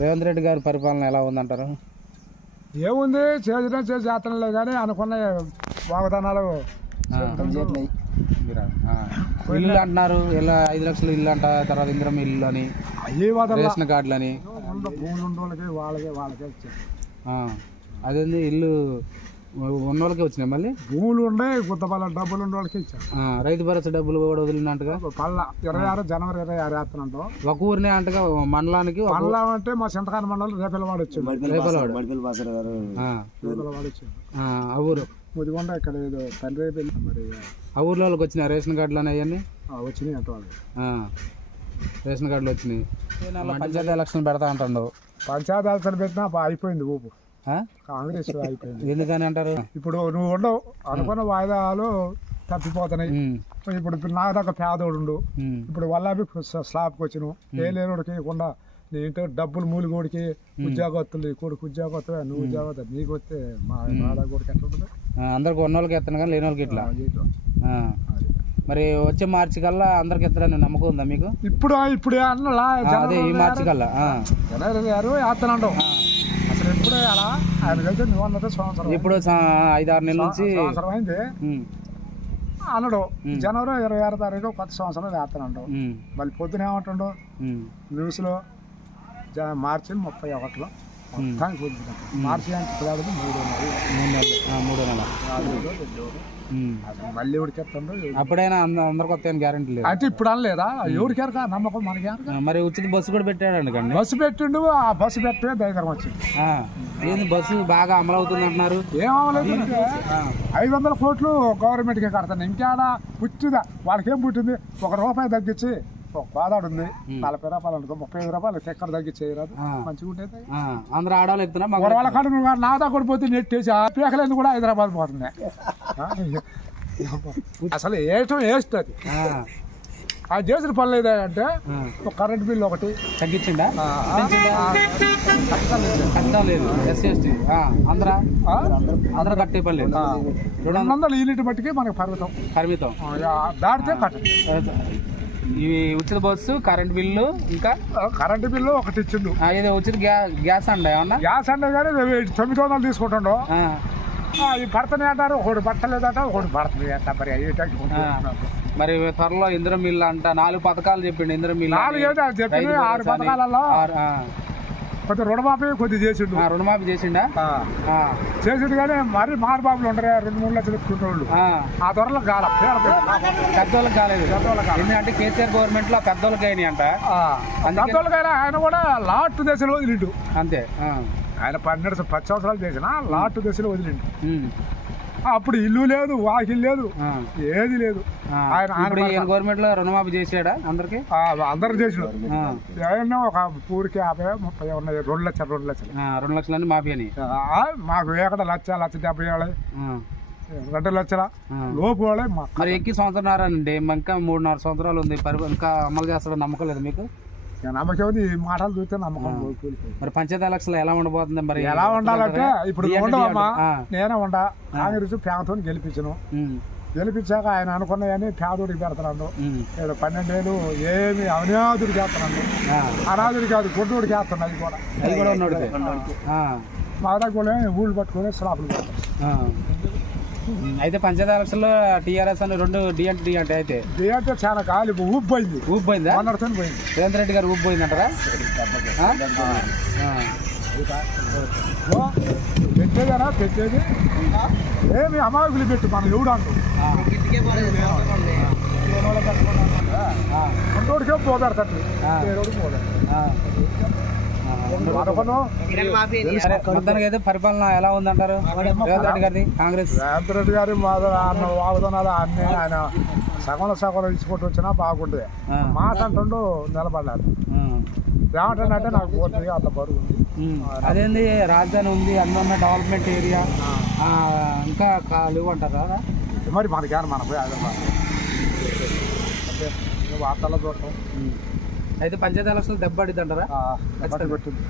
రేవంత్ రెడ్డి గారి పరిపాలన ఎలా ఉందంటారు? ఏముంది చేతనలే కానీ అనుకున్న వాగ్దానాలు ఇల్లు అంటున్నారు, ఇలా 5 లక్షలు ఇల్లు అంట, తర్వాత ఇంద్రం ఇల్లు అని, రేషన్ కార్డులు అని. వాళ్ళకే ఇచ్చారు. అదేంది ఇల్లు ఉన్న వాళ్ళకే వచ్చినాయి, మళ్ళీ భూములు ఉన్నాయి, గుత్తపల్ల డబ్బులు ఉన్న వాళ్ళకి ఇచ్చారు. రైతు భరోసా డబ్బులు కూడా వదిలినట్టుగా పళ్ళ 26 జనవరి 26 వేస్తున్నాం. ఒక ఊరినే అంటగా మండలానికి. మండలం అంటే మా చింతకాని మండలం రేపల్లవాడు వచ్చింది. ఆ ఊరు ముదిగొండ ఇక్కడ ఏదో తండ్రి మరి ఆ ఊర్లో వాళ్ళకి వచ్చినాయి రేషన్ కార్డులు అని అవన్నీ వచ్చినాయి అంట. వాళ్ళు రేషన్ కార్డులు వచ్చినాయి. పంచాయతీ ఎలక్షన్ పెడతా అంటాడు. పంచాయతీ ఎలక్షన్ పెట్టినా అయిపోయింది ఊపు. కాంగ్రెస్ అయిపోయింది. ఎందుకని అంటారు? ఇప్పుడు నువ్వు ఉండవు అనుకున్న వాయిదాలు తప్పిపోతున్నాయి. ఇప్పుడు నా దగ్గర పేదోడు ఇప్పుడు వల్లాభి స్లాబ్కి వచ్చినావు, ఏ లేనుడికి ఇవ్వకుండా నీ ఇంట్లో డబ్బులు మూలిగోడికి ఉద్యోగస్తులు, కొడుకు ఉద్యోగస్తులు, నువ్వు ఉద్యోగం నీకు వస్తే మా కొడుకు ఎట్లా ఉంటుంది? అందరికి ఉన్న వాళ్ళకి ఎత్తాను కానీ లేని వాళ్ళకి ఇట్లా. మరి వచ్చే మార్చి కల్లా అందరికి ఎత్తడానికి నమ్మకం ఉందా మీకు? ఇప్పుడు అన్నలా అదే ఈ మార్చి కల్లా వేస్తానంటావు. అసలు ఎప్పుడే అలా ఆయన కలిసి నువ్వు అన్నది సంవత్సరం, ఇప్పుడు 5-6 నెలల నుంచి సంవత్సరం అయింది అన్నాడు. జనవరి 26 తారీఖు కొత్త సంవత్సరం వేస్తానంటావు. మళ్ళీ పొద్దున ఏమంటుండో న్యూస్ లో మార్చి 31లో మార్చి అంటే ఇప్పుడు 3 నెలలు మళ్ళీ ఎవరికెత్తండో. అప్పుడైనా అందరికి వస్తాయని గ్యారెంటీ లేదు అంటే ఇప్పుడు అనలేదా? ఎవరికెరక నమ్మకం మనకి. మరి ఉచిత బస్సు కూడా పెట్టాడండి కండి. బస్సు పెట్టిండు, ఆ బస్సు పెట్టే దగ్గర వచ్చింది. ఏంది బస్సు బాగా అమలు అవుతుంది అంటున్నారు. ఏమవలేదు, 500 కోట్లు గవర్నమెంట్కి కడతాను. ఇంకేడా పుట్టిదా వాళ్ళకేం పుట్టింది? ₹1 తగ్గించి ఒక గోదాడు ఉంది 40 రూపాయలు అనుకో, 35 రూపాయలు చక్కెర తగ్గించేయరాదు, మంచిగా ఉంటుంది. అందరూ ఆడవాళ్ళు ఎక్కుతున్నా వాళ్ళ కాడ నువ్వు నా దగ్గర పోతే నెట్టేసి ఆ పీకలేదు కూడా హైదరాబాద్ పోతుంది. అసలు వేస్తుంది. ఆ చేసిన పనులు ఏదంటే కరెంట్ బిల్లు ఒకటి తగ్గించిందా? కట్టడం లేదు. SC/ST అందరూ కట్టే పని లేదు. 200 యూనిట్ బట్టికి మనకి పరిమితం దాటితే కట్ట. ఇవి ఉచిత బస్సు, కరెంట్ బిల్లు, ఇంకా కరెంట్ బిల్లు ఒకటి ఇచ్చిండు. ఇది ఉచిత గ్యాస్ అండి. ఏమన్నా గ్యాస్ అంటే కానీ 900 తీసుకుంటుండో. ఇవి పడతానే అంటారు, ఒకటి పట్టలేదట, ఒకటి పడుతుంది అంట. మరి త్వరలో ఇంద్రం మిల్లు అంట 4 పథకాలు చెప్పిండు. ఇంద్రం మిల్లు 4 చెప్పింది. 6 పథకాలలో కొద్ది రుణమాఫీ చేసిండు. రుణమాఫీ చేసిండు కానీ మరి మారుబాబులు ఉంటారు 2-3 లక్షలు ఎత్తుకుంటూ ఆ త్వరలో కాల పెద్దోళ్ళకి కాలేదు. ఎందుకంటే కేసీఆర్ గవర్నమెంట్ లో పెద్దోళ్ళకి అయినాయి అంట. పెద్దోళ్ళకైనా ఆయన కూడా లాట్ దశలో వదిలిండు అంతే. ఆయన 10 సంవత్సరాలు చేసిన లాట్ దశలో వదిలిండు. అప్పుడు ఇల్లు లేదు, వాకిల్ లేదు, ఏది లేదు. ఆయన గవర్నమెంట్ లో రుణమాఫీ చేసాడా అందరికి? అందరు చేసాడు. ఏమన్నా ఒక ఊరికి 50-30 ఉన్నాయి. 2 లక్షలు 2 లక్షలని మాఫీ అని. మాకు ఎక్కడ 1,70,000 2 లక్షల లోపు వాళ్ళే. మరి ఎక్కి సంవత్సరండి, ఇంకా 3.5 సంవత్సరాలు ఉంది. ఇంకా అమలు చేస్తాడో నమ్మకం లేదు మీకు? నమ్మకం ఉంది. ఈ మాటలు చూస్తే నమ్మకం. మరి పంచాయతీ ఎలక్షన్ ఎలా ఉండబోతుంది? మరి ఎలా ఉండాలంటే ఇప్పుడు ఉండవమ్మా, నేనే ఉండా. కాంగ్రెస్ పేదతో గెలిపించాక ఆయన అనుకున్నాయని పేదోడికి పెడుతున్నాడు. ఏదో 12 ఏళ్ళు ఏమి అనాథుడికి వేస్తున్నాడు. అనాథుడి కాదు, గుడ్డోడికి వేస్తున్నాడు. అది కూడా మా దగ్గర ఊళ్ళు పట్టుకుని స్లాపులు పెడతాం. అయితే పంచాయతీ ఎలక్షన్ లో టీఆర్ఎస్ అని 2 డి అంటే అయితే అంటే చాలా గాలి ఊపిపోయిందా? పోయింది. రేవంత్ రెడ్డి గారు ఊపిపోయిందంటారా? పెట్టేదారా? పెట్టేది ఏమి అమాయకులు పెట్టు మనం ఎవడు అంటూ కొండోడికే పోతారు తండ్రి, వేరేోడికి పోతారు. అయితే పరిపాలన ఎలా ఉందంటారు రేవంత్ రెడ్డి గారి? కాంగ్రెస్ రేవంత్ రెడ్డి గారి వాగ్దానాలు అన్ని ఆయన సగం ఇచ్చుకుంటూ వచ్చినా బాగుంటుంది. మాట అంటుండో నిలబడ్డారు. ఏమంటే నాకు పోతుంది అంత బరువు ఉంది. అదేంది రాజధాని ఉంది, అందులో డెవలప్మెంట్ ఏరియా ఇంకా లేవు అంటారా? మరి మనకేనా మన పోయి అదే వార్తల్లో చూడటం. అయితే పంచాయతీ ఎలక్షన్ దెబ్బ పడిద్ది అంటారా? పెట్టింది.